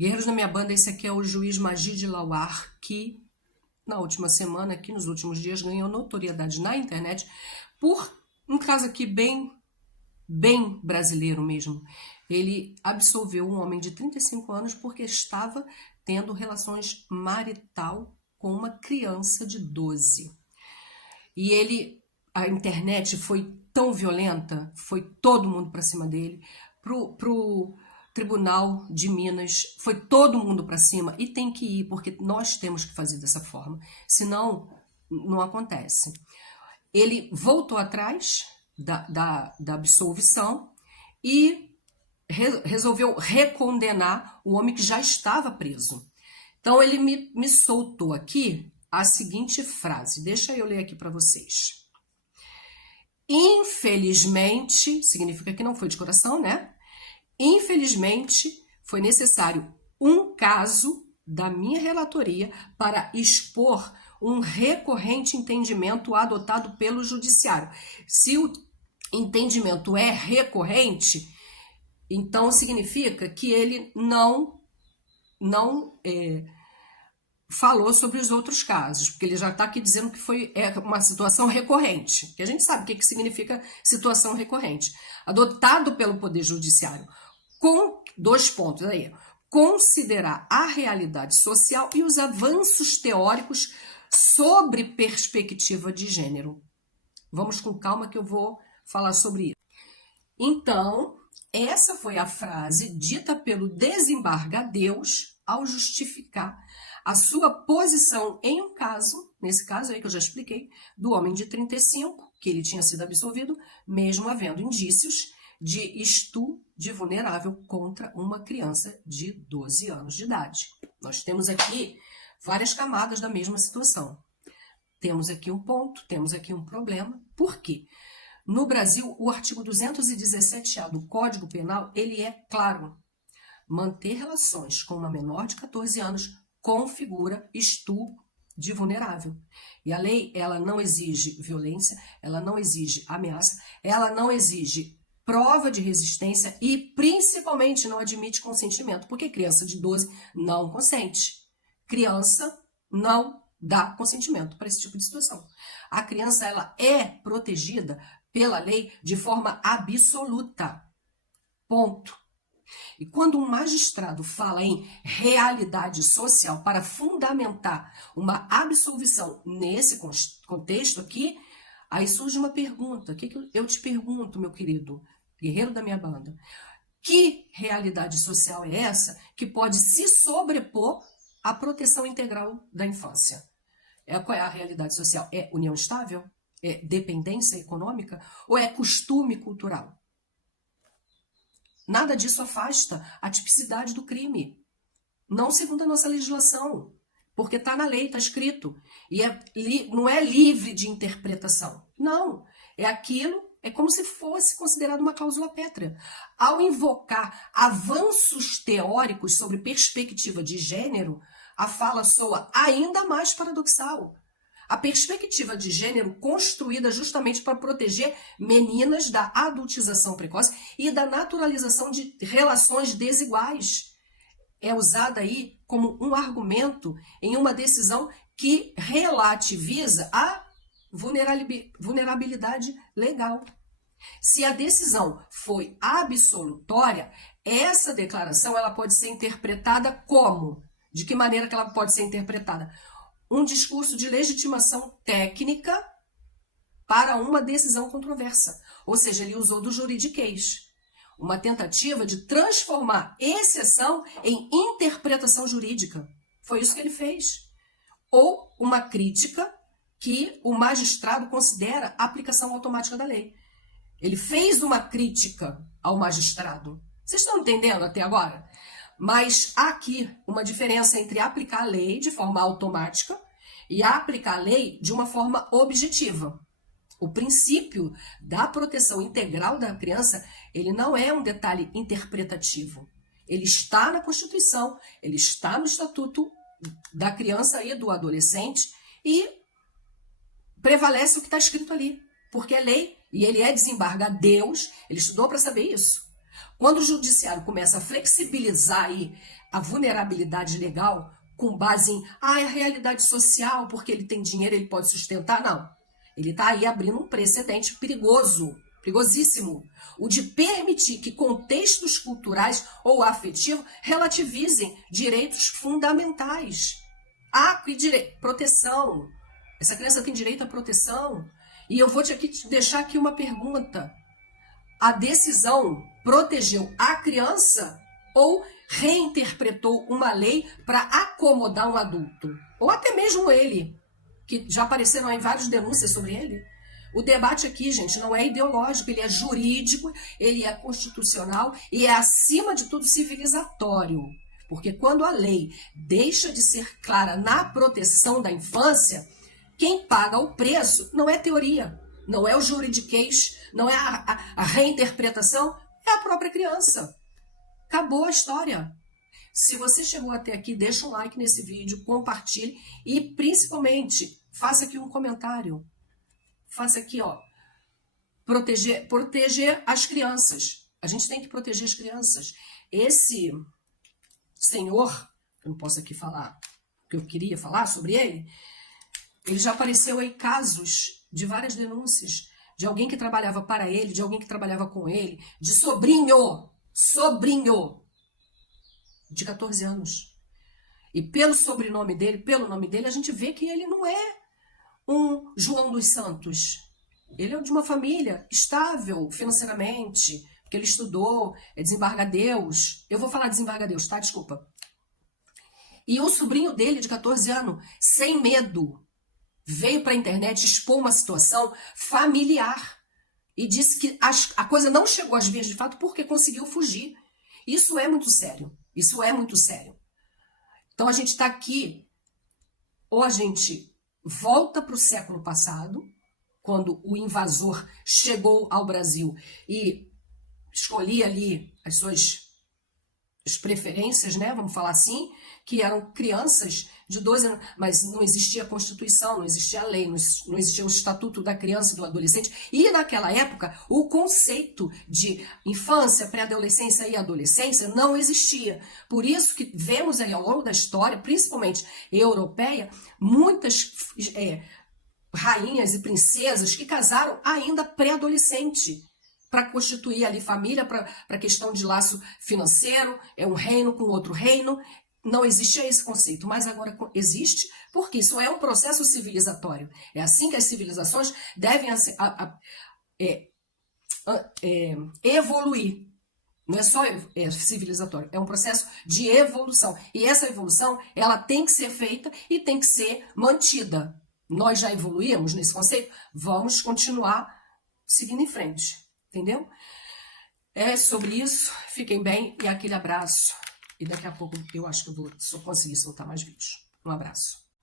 Guerreiros da minha banda, esse aqui é o juiz Majid Lawar, que na última semana, aqui nos últimos dias, ganhou notoriedade na internet por um caso aqui bem brasileiro mesmo. Ele absolveu um homem de 35 anos porque estava tendo relações marital com uma criança de 12. E a internet foi tão violenta, foi todo mundo para cima dele, pro Tribunal de Minas, foi todo mundo para cima, e tem que ir, porque nós temos que fazer dessa forma, senão não acontece. Ele voltou atrás da absolvição e resolveu recondenar o homem que já estava preso. Então ele me soltou aqui a seguinte frase, deixa eu ler aqui para vocês. Infelizmente, significa que não foi de coração, né? Infelizmente, foi necessário um caso da minha relatoria para expor um recorrente entendimento adotado pelo judiciário. Se o entendimento é recorrente, então significa que ele não falou sobre os outros casos, porque ele já está aqui dizendo que é uma situação recorrente, que a gente sabe o que significa situação recorrente. Adotado pelo Poder Judiciário, com 2 pontos aí, considerar a realidade social e os avanços teóricos sobre perspectiva de gênero. Vamos com calma que eu vou falar sobre isso. Então, essa foi a frase dita pelo desembargador ao justificar a sua posição em um caso, nesse caso aí que eu já expliquei, do homem de 35, que ele tinha sido absolvido, mesmo havendo indícios de estupro de vulnerável contra uma criança de 12 anos de idade. Nós temos aqui várias camadas da mesma situação. Temos aqui um ponto, temos aqui um problema. Por quê? No Brasil, o artigo 217-A do Código Penal, ele é claro. Manter relações com uma menor de 14 anos configura estupro de vulnerável. E a lei, ela não exige violência, ela não exige ameaça, ela não exige prova de resistência e, principalmente, não admite consentimento, porque criança de 12 não consente. Criança não dá consentimento para esse tipo de situação. A criança, ela é protegida pela lei de forma absoluta. Ponto. E quando um magistrado fala em realidade social para fundamentar uma absolvição nesse contexto aqui, aí surge uma pergunta. O que eu te pergunto, meu querido guerreiro da minha banda? Que realidade social é essa que pode se sobrepor à proteção integral da infância? Qual é a realidade social? É união estável? É dependência econômica? Ou é costume cultural? Nada disso afasta a tipicidade do crime. Não segundo a nossa legislação. Porque está na lei, está escrito. E não é livre de interpretação. Não. É como se fosse considerado uma cláusula pétrea. Ao invocar avanços teóricos sobre perspectiva de gênero, a fala soa ainda mais paradoxal. A perspectiva de gênero construída justamente para proteger meninas da adultização precoce e da naturalização de relações desiguais. É usada aí como um argumento em uma decisão que relativiza a vulnerabilidade legal. Se a decisão foi absolutória, essa declaração ela pode ser interpretada como? De que maneira que ela pode ser interpretada? Um discurso de legitimação técnica para uma decisão controversa. Ou seja, ele usou do juridiquês. Uma tentativa de transformar exceção em interpretação jurídica. Foi isso que ele fez. Ou uma crítica que o magistrado considera aplicação automática da lei. Ele fez uma crítica ao magistrado. Vocês estão entendendo até agora? Mas há aqui uma diferença entre aplicar a lei de forma automática e aplicar a lei de uma forma objetiva. O princípio da proteção integral da criança, ele não é um detalhe interpretativo. Ele está na Constituição, ele está no Estatuto da Criança e do Adolescente e prevalece o que está escrito ali, porque é lei e ele é desembargador, ele estudou para saber isso. Quando o judiciário começa a flexibilizar aí a vulnerabilidade legal com base em a realidade social, porque ele tem dinheiro, ele pode sustentar, não. Ele está aí abrindo um precedente perigoso, perigosíssimo, o de permitir que contextos culturais ou afetivos relativizem direitos fundamentais. Que direito? Proteção. Essa criança tem direito à proteção. E eu vou te deixar aqui uma pergunta. A decisão protegeu a criança ou reinterpretou uma lei para acomodar um adulto? Ou até mesmo ele, que já apareceram aí várias denúncias sobre ele. O debate aqui, gente, não é ideológico, ele é jurídico, ele é constitucional e é, acima de tudo, civilizatório. Porque quando a lei deixa de ser clara na proteção da infância, quem paga o preço não é teoria, não é o juridiquês, não é a reinterpretação, é a própria criança. Acabou a história. Se você chegou até aqui, deixa um like nesse vídeo, compartilhe e, principalmente, faça aqui um comentário. Faça aqui, ó, proteger as crianças. A gente tem que proteger as crianças. Esse senhor, eu não posso aqui falar o que eu queria falar sobre ele já apareceu em casos de várias denúncias de alguém que trabalhava para ele, de alguém que trabalhava com ele, de sobrinho de 14 anos. E pelo sobrenome dele, pelo nome dele, a gente vê que ele não é um João dos Santos. Ele é de uma família estável financeiramente, porque ele estudou, é desembargador. Eu vou falar desembargador, tá? Desculpa. E o sobrinho dele, de 14 anos, sem medo, veio para a internet expor uma situação familiar e disse que a coisa não chegou às vias de fato porque conseguiu fugir. Isso é muito sério. Isso é muito sério. Então a gente está aqui, ou a gente volta para o século passado, quando o invasor chegou ao Brasil e escolhia ali as suas preferências, né, vamos falar assim, que eram crianças de 12 anos, mas não existia Constituição, não existia lei, não existia o Estatuto da Criança e do Adolescente, e naquela época o conceito de infância, pré-adolescência e adolescência não existia. Por isso que vemos aí ao longo da história, principalmente europeia, muitas rainhas e princesas que casaram ainda pré-adolescente, para constituir ali família, para a questão de laço financeiro, é um reino com outro reino. Não existia esse conceito, mas agora existe, porque isso é um processo civilizatório. É assim que as civilizações devem evoluir. Não é só civilizatório, é um processo de evolução. E essa evolução, ela tem que ser feita e tem que ser mantida. Nós já evoluímos nesse conceito, vamos continuar seguindo em frente. Entendeu? É sobre isso. Fiquem bem e aquele abraço. E daqui a pouco eu acho que eu vou conseguir soltar mais vídeos. Um abraço.